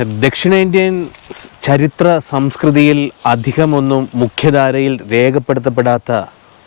ദക്ഷിണേന്ത്യൻ ചരിത്ര സംസ്കൃതിയിൽ അധികമൊന്നും മുഖ്യധാരയിൽ രേഖപ്പെടുത്തപ്പെടാത്ത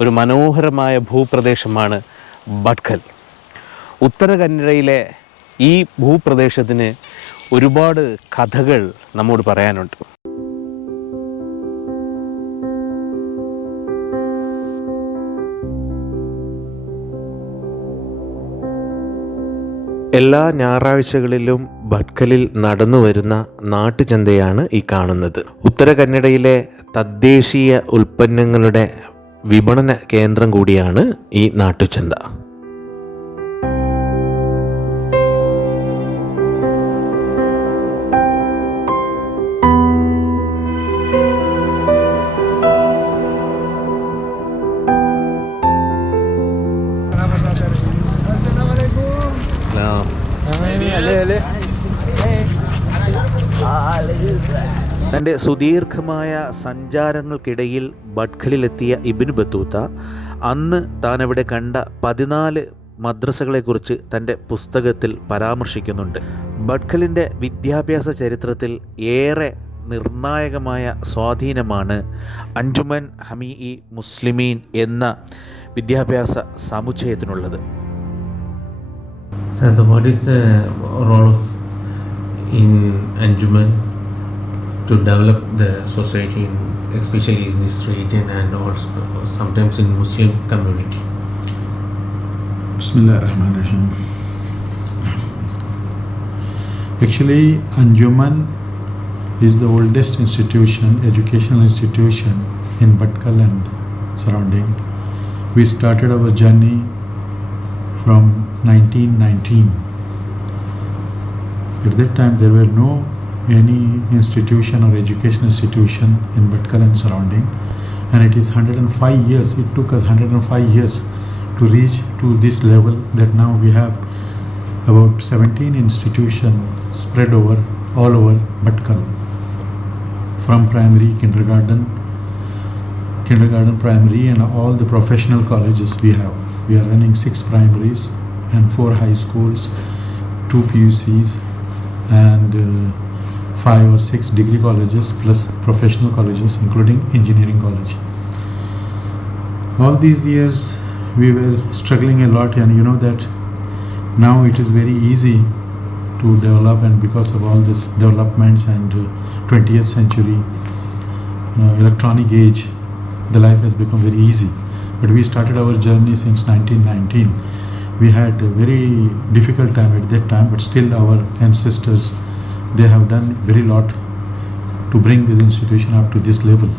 ഒരു മനോഹരമായ ഭൂപ്രദേശമാണ് ഭട്കൽ ഉത്തര കന്നഡയിലെ ഈ ഭൂപ്രദേശത്തിന് ഒരുപാട് കഥകൾ നമ്മോട് പറയാനുണ്ട്. എല്ലാ ഞായറാഴ്ചകളിലും ഭട്കലിൽ നടന്നു വരുന്ന നാട്ടുചന്തയാണ് ഈ കാണുന്നത്. ഉത്തര കന്നഡയിലെ തദ്ദേശീയ ഉൽപ്പന്നങ്ങളുടെ വിപണന കേന്ദ്രം കൂടിയാണ് ഈ നാട്ടുചന്ത. സുദീർഘമായ സഞ്ചാരങ്ങൾക്കിടയിൽ ബഡ്ഖലിലെത്തിയ ഇബിൻ ബത്തൂത്ത അന്ന് താനവിടെ കണ്ട പതിനാല് മദ്രസകളെക്കുറിച്ച് തന്റെ പുസ്തകത്തിൽ പരാമർശിക്കുന്നുണ്ട്. ബഡ്ഖലിന്റെ വിദ്യാഭ്യാസ ചരിത്രത്തിൽ ഏറെ നിർണായകമായ സ്വാധീനമാണ് അഞ്ജുമൻ ഹമീ ഇ മുസ്ലിമീൻ എന്ന വിദ്യാഭ്യാസ സമുച്ചയത്തിനുള്ളത്. What is the role of in Anjuman? To develop the society, in, especially in this region and also sometimes in Muslim community? Actually, Anjuman is the oldest institution, educational institution in Bhatkal and surrounding. We started our journey from 1919. At that time, there were no any institution or education institution in Bhatkal and surrounding, and it is 105 years. It took us 105 years to reach to this level that now we have about 17 institutions spread over all over Bhatkal, from primary, kindergarten, kindergarten, primary, and all the professional colleges we have. We are running six primaries and four high schools, two PUCs, and uh, five or six degree colleges plus professional colleges, including engineering college. All these years we were struggling a lot, and you know that now it is very easy to develop, and because of all this developments and uh, 20th century uh, electronic age, the life has become very easy. But we started our journey since 1919. We had a very difficult time at that time, but still our ancestors they have done very lot to bring this institution up to this level.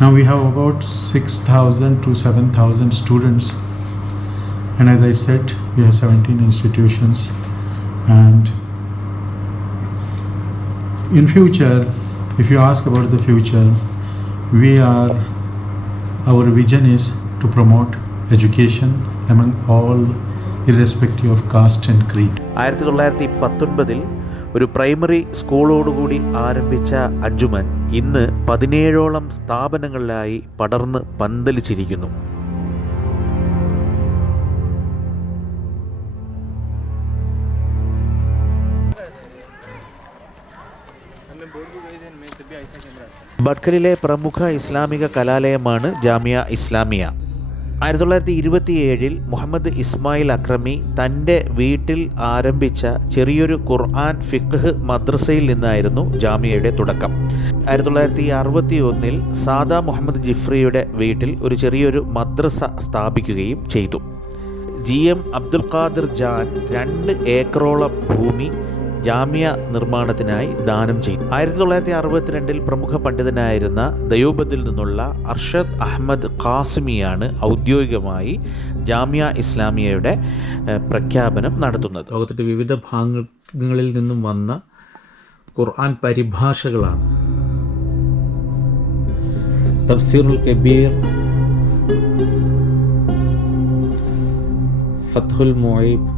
Now we have about 6,000 to 7,000 students, and as I said, we have 17 institutions. And in future, if you ask about the future, we are our vision is to promote education among all, irrespective of caste and creed. ആയിരത്തി തൊള്ളായിരത്തി പത്തൊൻപതിൽ ഒരു primary സ്കൂളോടുകൂടി ആരംഭിച്ച അഞ്ജുമൻ ഇന്ന് പതിനേഴോളം സ്ഥാപനങ്ങളിലായി പടർന്ന് പന്തലിച്ചിരിക്കുന്നു. ഭട്കലിലെ പ്രമുഖ ഇസ്ലാമിക കലാലയമാണ് ജാമിയ ഇസ്ലാമിയ. ആയിരത്തി തൊള്ളായിരത്തി ഇരുപത്തിയേഴിൽ മുഹമ്മദ് ഇസ്മായിൽ അക്രമി തന്റെ വീട്ടിൽ ആരംഭിച്ച ചെറിയൊരു ഖുർആൻ ഫിഖ് മദ്രസയിൽ നിന്നായിരുന്നു ജാമിയയുടെ തുടക്കം. ആയിരത്തി തൊള്ളായിരത്തി അറുപത്തി ഒന്നിൽ സാദാ മുഹമ്മദ് ജിഫ്രിയുടെ വീട്ടിൽ ഒരു ചെറിയൊരു മദ്രസ സ്ഥാപിക്കുകയും ചെയ്തു. ജി എം അബ്ദുൽ ഖാദിർ ജാൻ രണ്ട് ഏക്കറോളം ഭൂമി ജാമ്യ നിർമ്മാണത്തിനായി ദാനം ചെയ്തു. ആയിരത്തി തൊള്ളായിരത്തി അറുപത്തിരണ്ടിൽ പ്രമുഖ പണ്ഡിതനായിരുന്ന ദയോബദിൽ നിന്നുള്ള അർഷദ് അഹമ്മദ് ഖാസിമിയാണ് ഔദ്യോഗികമായി ജാമ്യ ഇസ്ലാമിയയുടെ പ്രഖ്യാപനം നടത്തുന്നത്. ലോകത്തിന്റെ വിവിധ ഭാഗങ്ങളിൽ നിന്നും വന്ന ഖുർആൻ പരിഭാഷകളാണ്. തഫ്സീറുൽ കബീർ ഫത്ഹുൽ മുഈബ്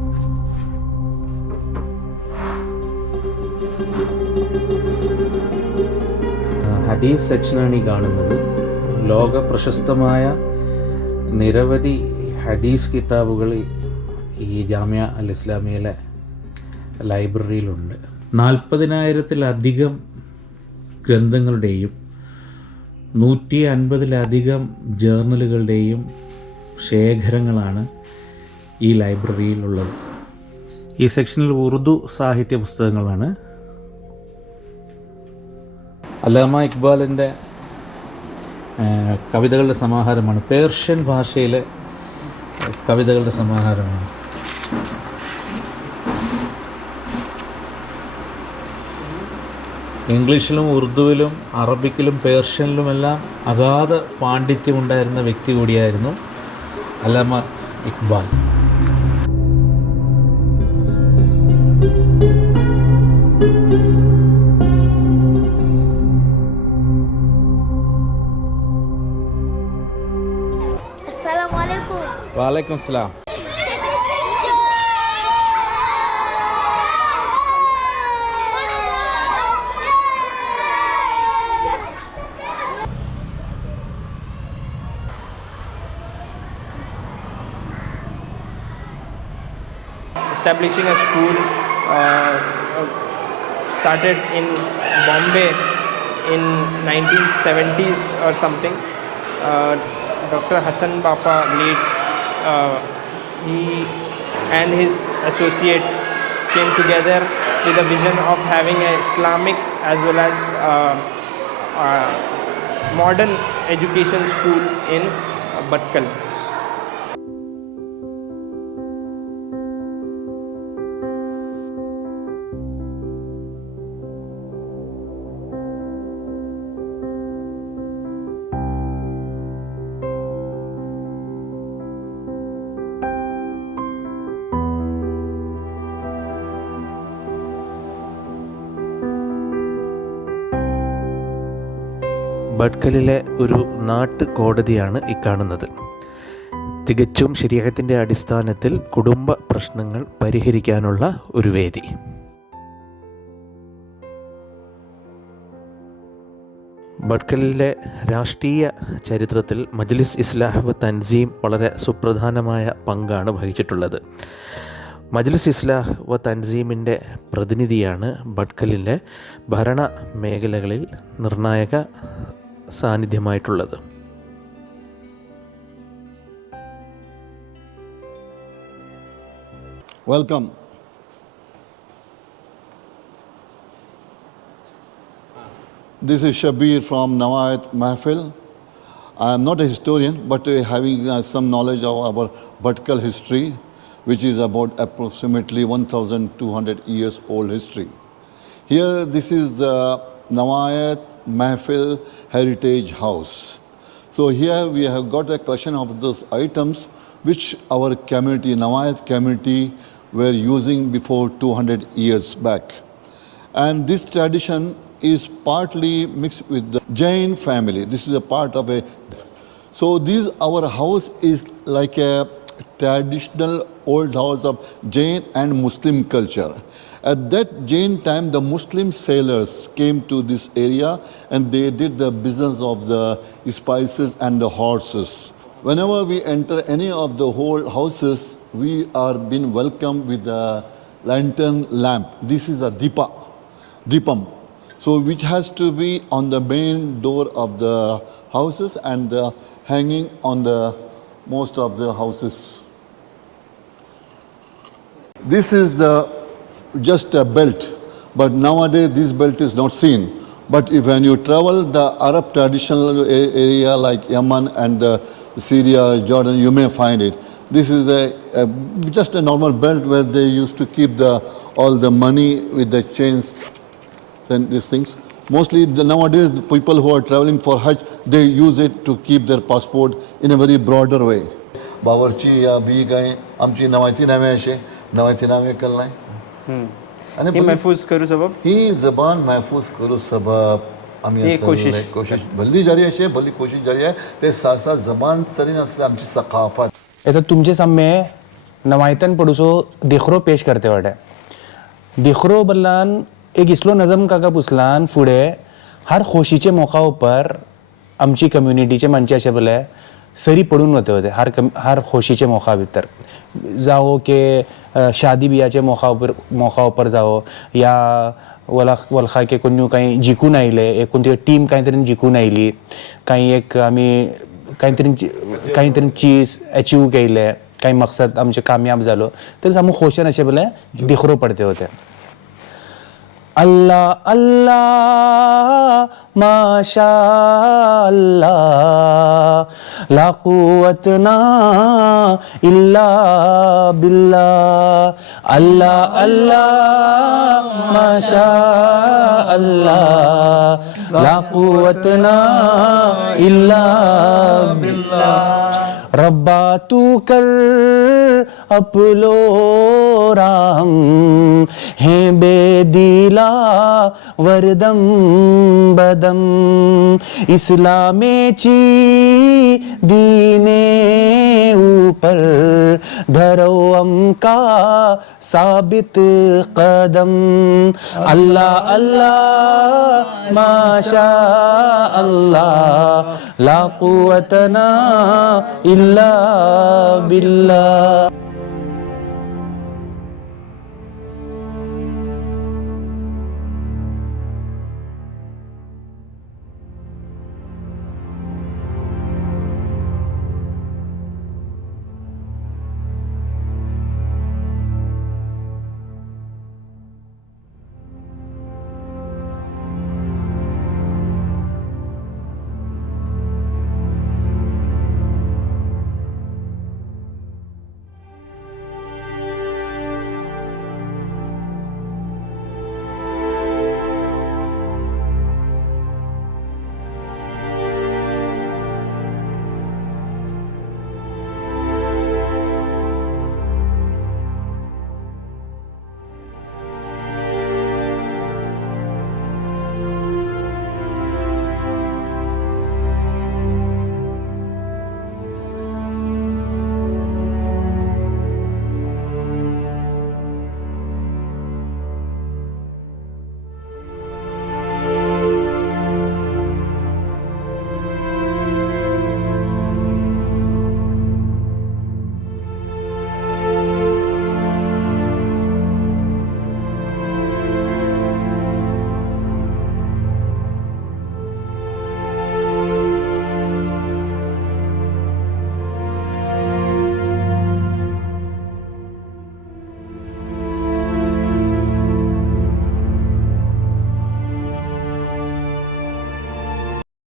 ഹദീസ് സെക്ഷനാണ് ഈ കാണുന്നത്. ലോക പ്രശസ്തമായ നിരവധി ഹദീസ് കിതാബുകൾ ഈ ജാമ്യ അൽ ഇസ്ലാമിയയിലെ ലൈബ്രറിയിലുണ്ട്. നാൽപ്പതിനായിരത്തിലധികം ഗ്രന്ഥങ്ങളുടെയും നൂറ്റി അൻപതിലധികം ജേർണലുകളുടെയും ശേഖരങ്ങളാണ് ഈ ലൈബ്രറിയിലുള്ളത്. ഈ സെക്ഷനിൽ ഉറുദു സാഹിത്യ പുസ്തകങ്ങളാണ്. അല്ലാമ ഇക്ബാലിന്റെ കവിതകളുടെ സമാഹാരമാണ്. പേർഷ്യൻ ഭാഷയിലെ കവിതകളുടെ സമാഹാരമാണ്. ഇംഗ്ലീഷിലും ഉറുദുവിലും അറബിക്കിലും പേർഷ്യനിലുമെല്ലാം അഗാധ പാണ്ഡിത്യമുണ്ടായിരുന്ന വ്യക്തി കൂടിയായിരുന്നു അല്ലാമ ഇക്ബാൽ. ওয়ালাইকুম establishing a school uh, started in Bombay in 1970s or something. Uh, Dr. Hassan Bapa lead he and his associates came together with a vision of having an Islamic as well as uh, uh, modern education school in uh, Batkal. ഭട്കലിലെ ഒരു നാട്ടുകോടതിയാണ് ഈ കാണുന്നത്. തികച്ചും ശരീരത്തിന്റെ അടിസ്ഥാനത്തിൽ കുടുംബ പ്രശ്നങ്ങൾ പരിഹരിക്കാനുള്ള ഒരു വേദി. ഭട്കലിലെ രാഷ്ട്രീയ ചരിത്രത്തിൽ മജ്ലിസ് ഇസ്ലാഹ് തൻസീം വളരെ സുപ്രധാനമായ പങ്കാണ് വഹിച്ചിട്ടുള്ളത്. മജ്ലിസ് ഇസ്ലാഹ് വ തൻസീമിന്റെ പ്രതിനിധിയാണ് ഭട്കലിലെ ഭരണ മേഖലകളിൽ നിർണായക സാന്നിധ്യമായിട്ടുള്ളത് Welcome. This is Shabir from Nawayat Mahfil. I am not a historian, but uh, having uh, some knowledge of our Bhatkal history, which is about approximately 1,200 years old history. Here, this is the Nawayat Mahfil Heritage House. So here we have got a collection of those items which our community, Nawayat community, were using before 200 years back. And this tradition is partly mixed with the Jain family. This is a part of a. So this our house is like a traditional old house of Jain and Muslim culture. At that Jain time, the Muslim sailors came to this area and they did the business of the spices and the horses. Whenever we enter any of the whole houses, we are being welcomed with a lantern lamp. This is a dipa, dipam. So which has to be on the main door of the houses and uh, hanging on the most of the houses. This is the just a belt, but nowadays this belt is not seen. But if when you travel the Arab traditional area like Yemen and Syria, Jordan, you may find it. This is a, a just a normal belt where they used to keep the all the money with the chains and these things. Mostly the, nowadays, the people who are traveling for Hajj, they use it to keep their passport in a very broader way. बावरची या बी काय आमची नवायती नावे असे नवायती नावे कळलाय आणि हे महफूज करू सबब? ही जबान महफूज करू सबब. आम्ही असं कोशिश. कोशिश भल्ली जारी अशी आहे भली कोशिश जारी आहे. ते सा सा जबान सरी असले आमची सकाफत आता तुमचे सामने नवायतन पडूसो देखरो पेश करते वाटे. देखरो बल्लान एक इसलो नजम काका पुसलान फुडें. हर खोशीचे मोका उपर आमची कम्युनिटीचे माणचे अशे बोले सरी पडून होते होते हर कम हर खोशीचे मोखा भितर. जाओ के शादी बियाचे मोखा उपर मोखा उपर जाओ या वला वलखा के कोणी काही जिखून आयले एक कोणती टीम काहीतरी जिखून आयली काही एक आम्ही काहीतरी काहीतरी चीज अचीव केले काही मकसद आमचे कामयाब झालो. तर आम्ही खोशेन असे बोले दिखरो पडते होते. Allah, Allah, Masha Allah, La quwwatna illa billah. Allah, Allah, Masha Allah, La quwwatna illa billah. ربا تو کر اپلو رام ہیں بے دیلا وردم بدم اسلام چی दीने ऊपर धरो अमका साबित कदम अल्लाह अल्लाह माशा अल्लाह ला कुवतना इल्ला बिल्ला